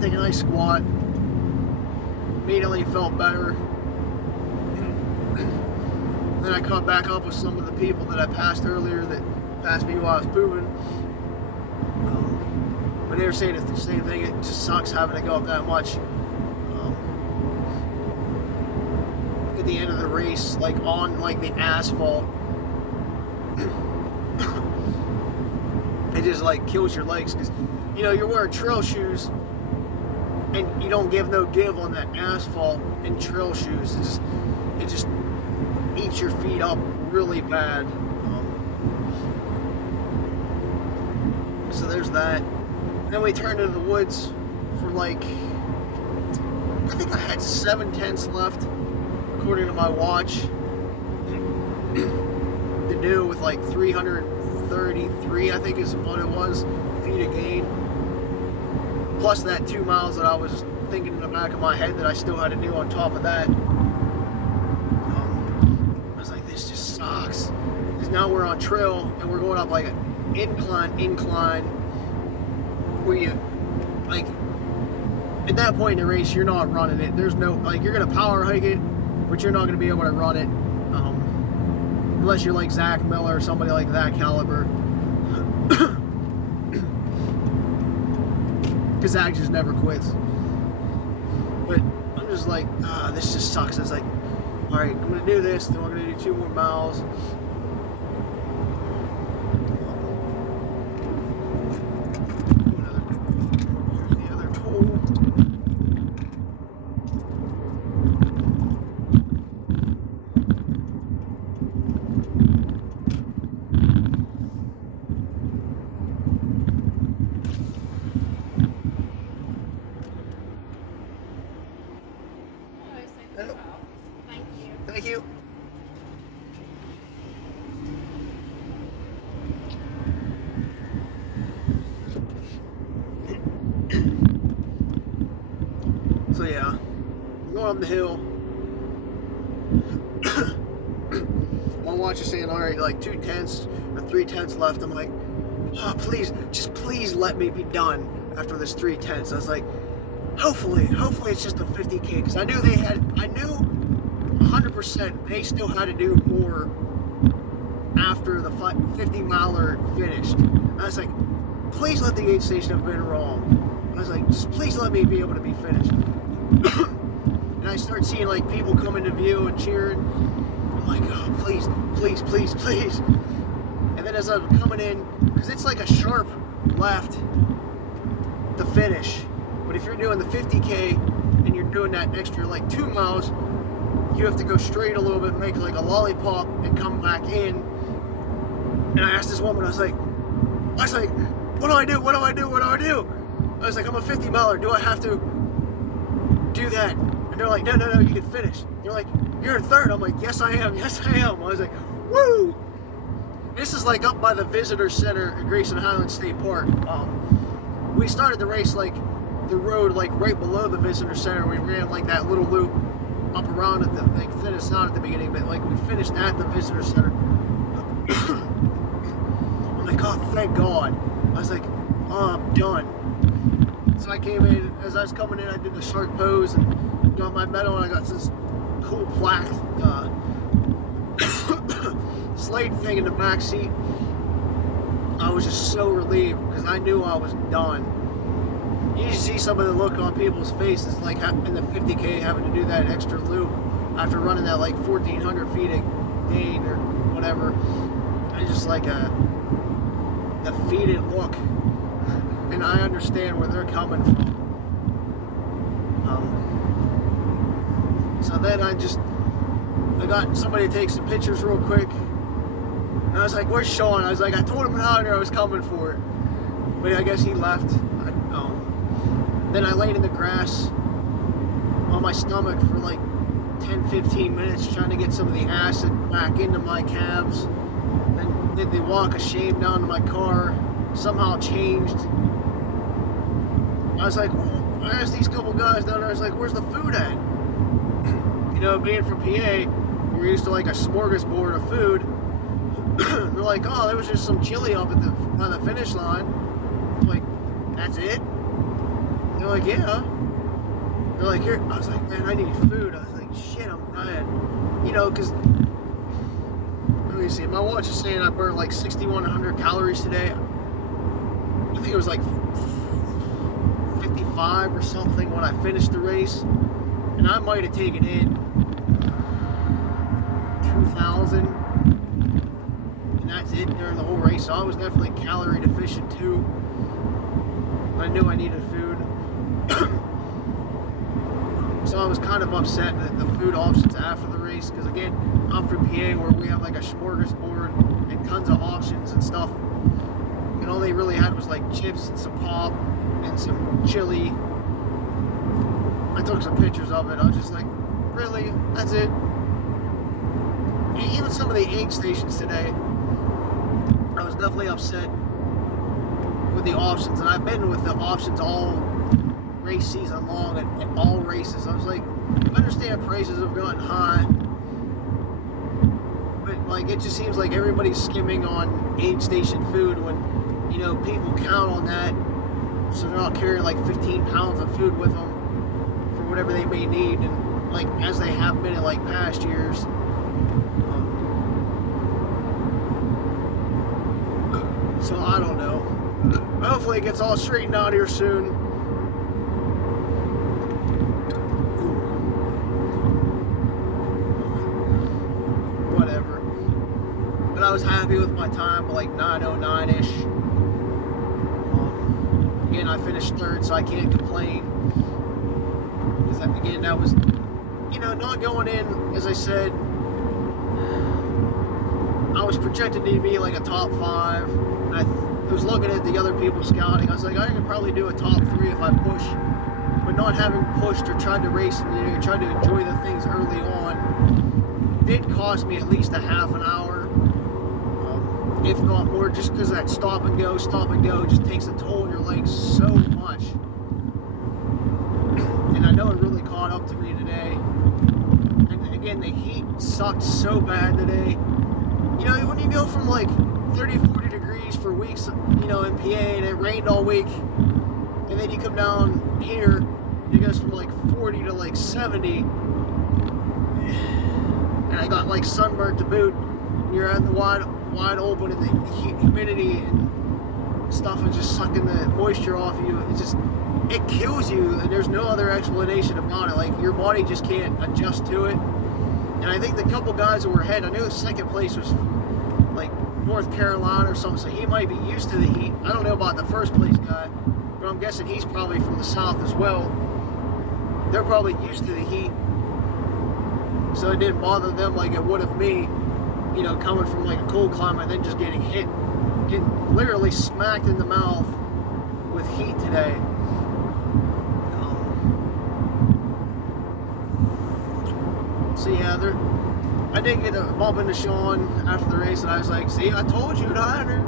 take a nice squat. Immediately felt better. Then I caught back up with some of the people that I passed earlier that passed me while I was pooping. But they were saying it's the same thing. It just sucks having to go up that much. At the end of the race, like on like the asphalt, it just like kills your legs, because you know you're wearing trail shoes and you don't give no give on that asphalt in trail shoes. It just eats your feet up really bad. So there's that. Then we turned into the woods for like, I think I had 7 tenths left, according to my watch, to do with like 333, I think is what it was, feet of gain. Plus that 2 miles that I was thinking in the back of my head that I still had to do on top of that. I was like, this just sucks. Because now we're on trail and we're going up like an incline, where you, like, at that point in the race, you're not running it. There's no, like, you're going to power hike it, but you're not going to be able to run it. Unless you're like Zach Miller or somebody like that caliber. Because Zach just never quits. But I'm just like, this just sucks. It's like, all right, I'm going to do this, then we're going to do 2 more miles. Here's the other tool. Thank you. So yeah, going up the hill. My watch is saying, all right, like 2 tenths or 3 tenths left. I'm like, oh, please, just please let me be done after this 3 tenths. I was like, hopefully it's just a 50K, because I knew 100% they still had to do more after the 50 miler finished. I was like, please let the aid station have been wrong. I was like, just please let me be able to be finished. And I start seeing like people come into view and cheering. I'm like, oh, please. And then as I'm coming in, because it's like a sharp left to finish. But if you're doing the 50K and you're doing that extra like 2 miles, you have to go straight a little bit, make like a lollipop, and come back in. And I asked this woman, I was like, what do I do? I was like, I'm a 50 miler. Do I have to do that? And they're like, no, you can finish. They're like, you're in third. I'm like, yes, I am. I was like, woo! This is like up by the visitor center at Grayson, Highlands State Park. We started the race like the road like right below the visitor center. We ran like that little loop up around at the, like, finished not at the beginning, but like we finished at the visitor center. I'm like, oh, thank God. I was like, oh, I'm done. So I came in, as I was coming in, I did the shark pose and got my medal, and I got this cool plaque slate thing in the back seat. I was just so relieved because I knew I was done. You see some of the look on people's faces, like in the 50K, having to do that extra loop after running that like 1,400 feet of gain or whatever. It's just like a defeated look, and I understand where they're coming from. So then I got somebody to take some pictures real quick, and I was like, "Where's Sean?" I was like, I told him out here I was coming for it, but I guess he left. Then I laid in the grass on my stomach for like 10-15 minutes trying to get some of the acid back into my calves. Then did the walk of shame down to my car, somehow changed. I was like, well, I asked these couple guys down there, I was like, where's the food at? You know, being from PA, we're used to like a smorgasbord of food. They're like, oh, there was just some chili up at by the finish line. I'm like, that's it? They're like, yeah. They're like, here. I was like, man, I need food. I was like, shit, I'm dying. You know, because, let me see, my watch is saying I burned like 6,100 calories today. I think it was like 55 or something when I finished the race. And I might have taken in 2,000. And that's it during the whole race. So I was definitely calorie deficient too. I knew I needed food. So I was kind of upset at the food options after the race, because again, I'm from PA where we have like a smorgasbord and tons of options and stuff. and all they really had was like chips and some pop and some chili. I took some pictures of it. I was just like, really? That's it? And even some of the aid stations today, I was definitely upset with the options, and I've been with the options all race season long at all races. I was like, I understand prices have gotten high, but like it just seems like everybody's skimming on aid station food when, you know, people count on that, so they're not carrying like 15 pounds of food with them for whatever they may need, and like as they have been in like past years. So I don't know. Hopefully it gets all straightened out here soon. Whatever. But I was happy with my time, like 9:09-ish. Again, I finished third, so I can't complain. Because again, that was, you know, not going in, as I said, I was projected to be like a top 5. I was looking at the other people scouting. I was like, I could probably do a top 3 if I push. But not having pushed or tried to race and, you know, tried to enjoy the things early on did cost me at least a half an hour, if not more, just because that stop and go just takes a toll on your legs so much. And I know it really caught up to me today. And again, the heat sucked so bad today. You know, when you go from like 30, 40 degrees for weeks, you know, in PA, and it rained all week, and then you come down here, it goes from like 40 to like 70, and I got like sunburnt to boot. You're out in the wide open, and the humidity and stuff is just sucking the moisture off you. It kills you, and there's no other explanation about it. Like, your body just can't adjust to it. And I think the couple guys that were ahead, I knew second place was like North Carolina or something, so he might be used to the heat. I don't know about the first place guy, but I'm guessing he's probably from the south as well. They're probably used to the heat, so it didn't bother them like it would have me, you know, coming from like a cold climate and then just getting literally smacked in the mouth with heat today. So yeah, I did get a bump into Sean after the race, and I was like, see, I told you, Niner.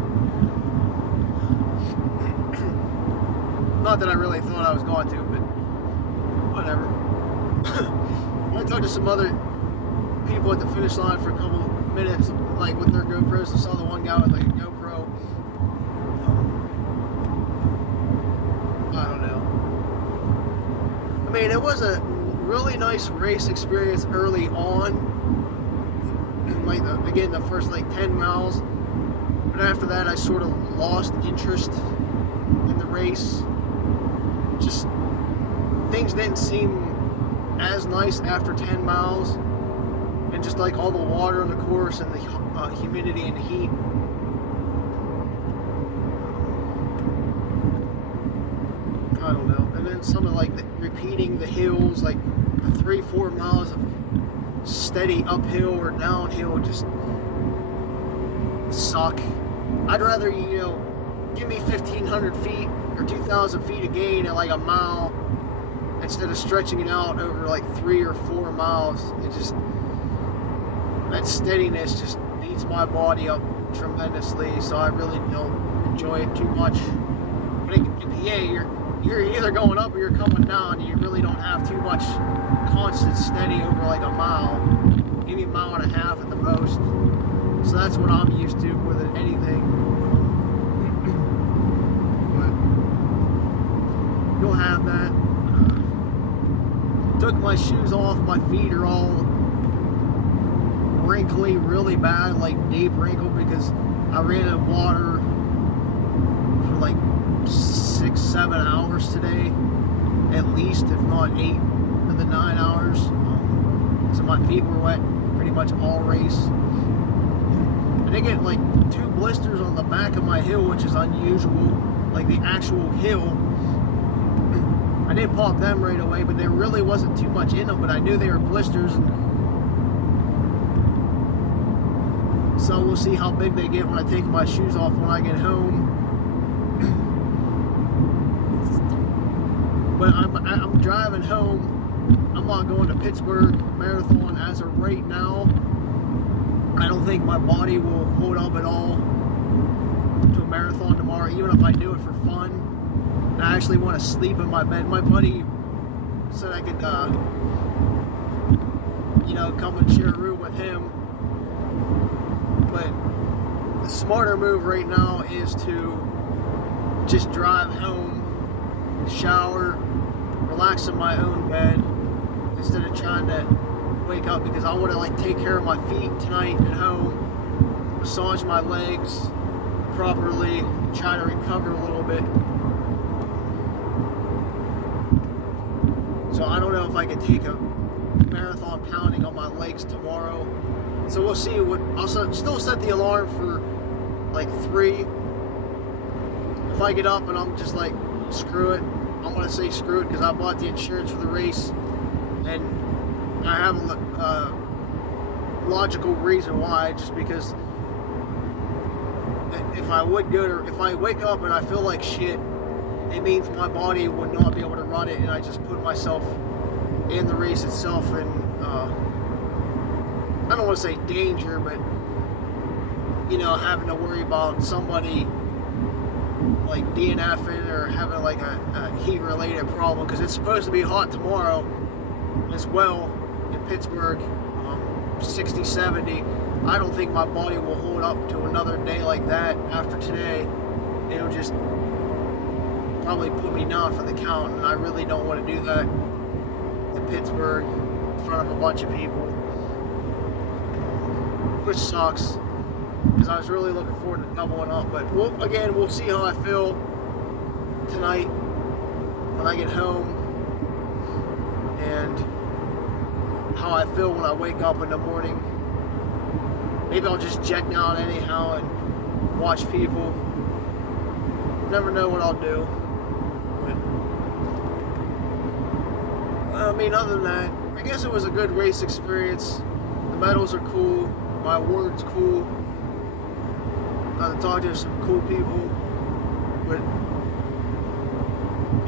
Not that I really thought I was going to, but whatever. I talked to some other people at the finish line for a couple minutes, like with their GoPros. I saw the one guy with like a GoPro. I don't know. I mean, it was a really nice race experience early on, like again the first like 10 miles, but after that I sort of lost interest in the race. Just things didn't seem as nice after 10 miles, and just like all the water on the course and the humidity and the heat. I don't know. And then some of like repeating the hills, like the 3-4 miles of steady uphill or downhill just suck. I'd rather, you know, give me 1,500 feet or 2,000 feet of gain at like a mile instead of stretching it out over like 3 or 4 miles. It just, that steadiness just beats my body up tremendously, so I really don't enjoy it too much. But in PA, you're either going up or you're coming down. You really don't have too much constant steady over like a mile, maybe a mile and a half at the most. So that's what I'm used to more than anything. But you don't have that. Took my shoes off. My feet are all wrinkly, really bad, like deep wrinkle, because I ran in water for like 6-7 hours today, at least, if not 8 of the 9 hours. So my feet were wet pretty much all race. I did get like 2 blisters on the back of my heel, which is unusual, like the actual heel. I didn't pop them right away, but there really wasn't too much in them, but I knew they were blisters, and so we'll see how big they get when I take my shoes off when I get home. But I'm driving home. I'm not going to Pittsburgh Marathon as of right now. I don't think my body will hold up at all to a marathon tomorrow, even if I do it for fun. And I actually want to sleep in my bed. My buddy said I could, come and share a room with him. But the smarter move right now is to just drive home, shower, relax in my own bed instead of trying to wake up, because I want to take care of my feet tonight at home, massage my legs properly, try to recover a little bit. So I don't know if I can take a marathon pounding on my legs tomorrow. So we'll see. I'll still set the alarm for 3. If I get up and I'm just screw it, I'm going to say screw it, because I bought the insurance for the race, and I have a logical reason why, just because if I wake up and I feel like shit, it means my body would not be able to run it, and I just put myself in the race itself in, I don't want to say danger, but, having to worry about somebody DNFing or having a heat-related problem, because it's supposed to be hot tomorrow as well in Pittsburgh, 60, 70. I don't think my body will hold up to another day like that after today. It'll just probably put me down for the count, and I really don't want to do that in Pittsburgh in front of a bunch of people, which sucks, because I was really looking forward to doubling up. But we'll see how I feel tonight when I get home, and how I feel when I wake up in the morning. Maybe I'll just jet down anyhow and watch people. Never know what I'll do. But, other than that, I guess it was a good race experience. The medals are cool. My award's cool. Got to talk to some cool people.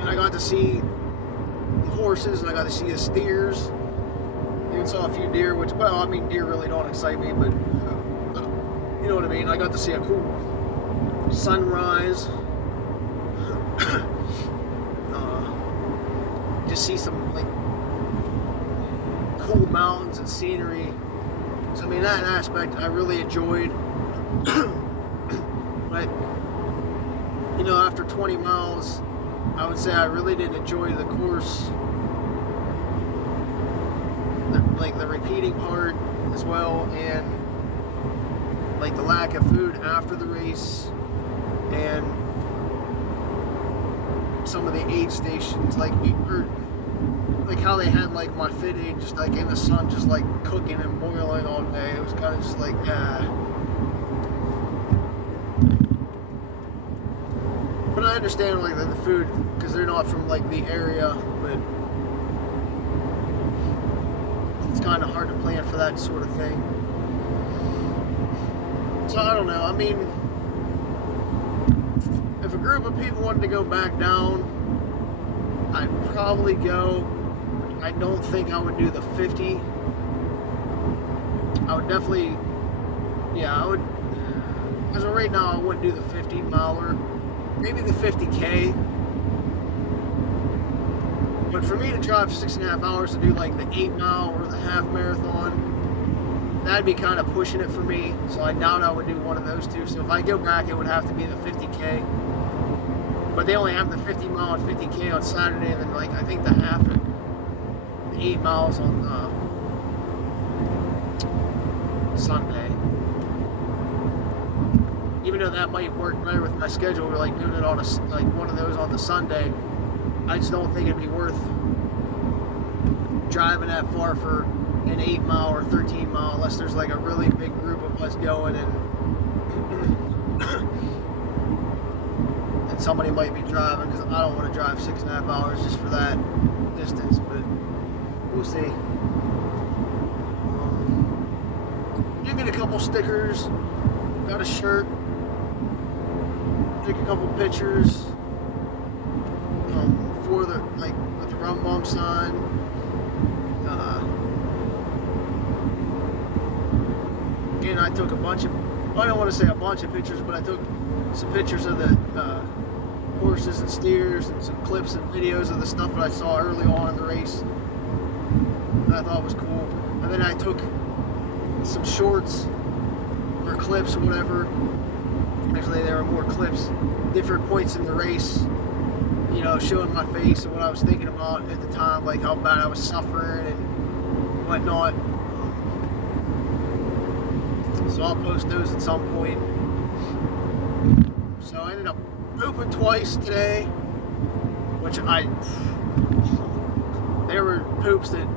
And I got to see the horses, and I got to see the steers. Even saw a few deer, which, deer really don't excite me, but you know what I mean. I got to see a cool sunrise. Just see some cool mountains and scenery. So that aspect I really enjoyed. But after 20 miles, I would say I really didn't enjoy the course. The repeating part as well, and the lack of food after the race, and some of the aid stations, how they had my fit aid just in the sun, just cooking and boiling all day. It was kind of just But I understand the food, because they're not from the area, but it's kind of hard to plan for that sort of thing. So I don't know. If a group of people wanted to go back down, I'd probably go. I don't think I would do the 50. I would definitely, I would, as of right now, I wouldn't do the 50 miler. Maybe the 50K. But for me to drive 6.5 hours to do the 8 mile or the half marathon, that'd be kind of pushing it for me. So I doubt I would do one of those two. So if I go back, it would have to be the 50K. But they only have the 50 mile and 50K on Saturday, and then I think the half and the 8 miles on Sunday. Even though that might work better with my schedule, we're doing it on one of those on the Sunday. I just don't think it'd be worth driving that far for an 8 mile or 13 mile unless there's a really big group of us going, and somebody might be driving, because I don't want to drive 6.5 hours just for that distance. But we'll see. Did get a couple stickers, got a shirt, took a couple pictures for like with the rum bumps on. Again, I took a bunch of, I don't want to say a bunch of pictures, but I took some pictures of the horses and steers and some clips and videos of the stuff that I saw early on in the race that I thought was cool. And then I took some shorts or clips or whatever. Actually, there were more clips, different points in the race, you know, showing my face and what I was thinking about at the time, like how bad I was suffering and whatnot. So I'll post those at some point. So I ended up pooping twice today, which there were poops that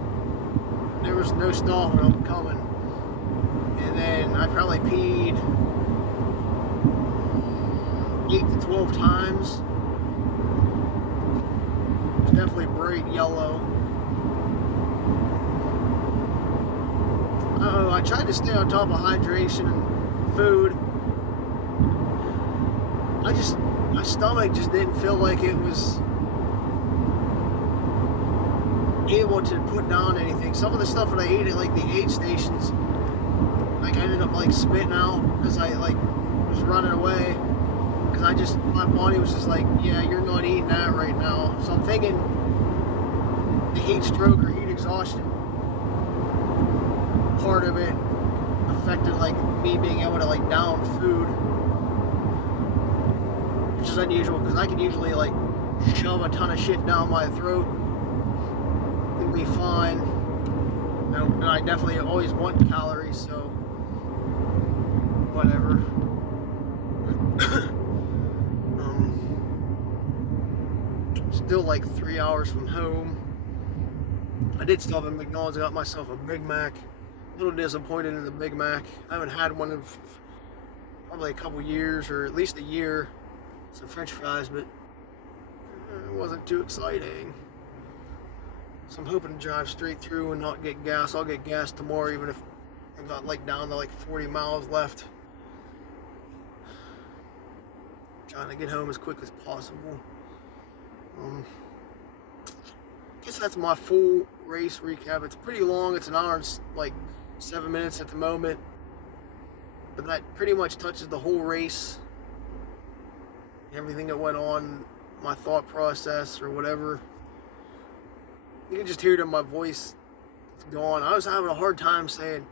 there was no stopping them coming. And then I probably peed 8 to 12 times. It was definitely bright yellow. I tried to stay on top of hydration and food. My stomach just didn't feel like it was able to put down anything. Some of the stuff that I ate at like the aid stations, like I ended up like spitting out because I like was running away. Because my body was just like, yeah, you're not eating that right now. So I'm thinking the heat stroke or heat exhaustion part of it affected like me being able to like down food, which is unusual because I can usually like shove a ton of shit down my throat and be fine. And I definitely always want calories, so whatever. Still like 3 hours from home. I did stop at McDonald's. I got myself a Big Mac. A little disappointed in the Big Mac. I haven't had one in probably a couple years, or at least a year. Some French fries, but it wasn't too exciting. So I'm hoping to drive straight through and not get gas. I'll get gas tomorrow, even if I got like down to like 40 miles left. Trying to get home as quick as possible. I guess that's my full race recap. It's pretty long. It's an hour and like 7 minutes at the moment, but that pretty much touches the whole race, everything that went on, my thought process or whatever. You can just hear it in my voice. It's gone. I was having a hard time saying,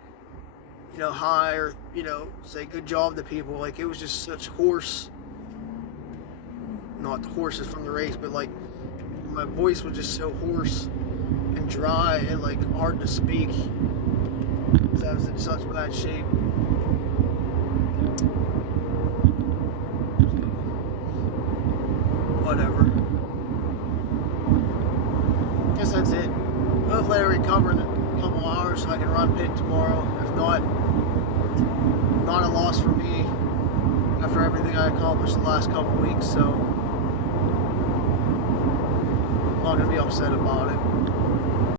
you know, hi, or, you know, say good job to people. Like, it was just such hoarse, not the horses from the race, but like my voice was just so hoarse and dry and like hard to speak because I was in such bad shape. Whatever. Guess that's it. Hopefully I recover in a couple hours so I can run pit tomorrow. If not a loss for me after everything I accomplished the last couple weeks, so I'm not going to be upset about it.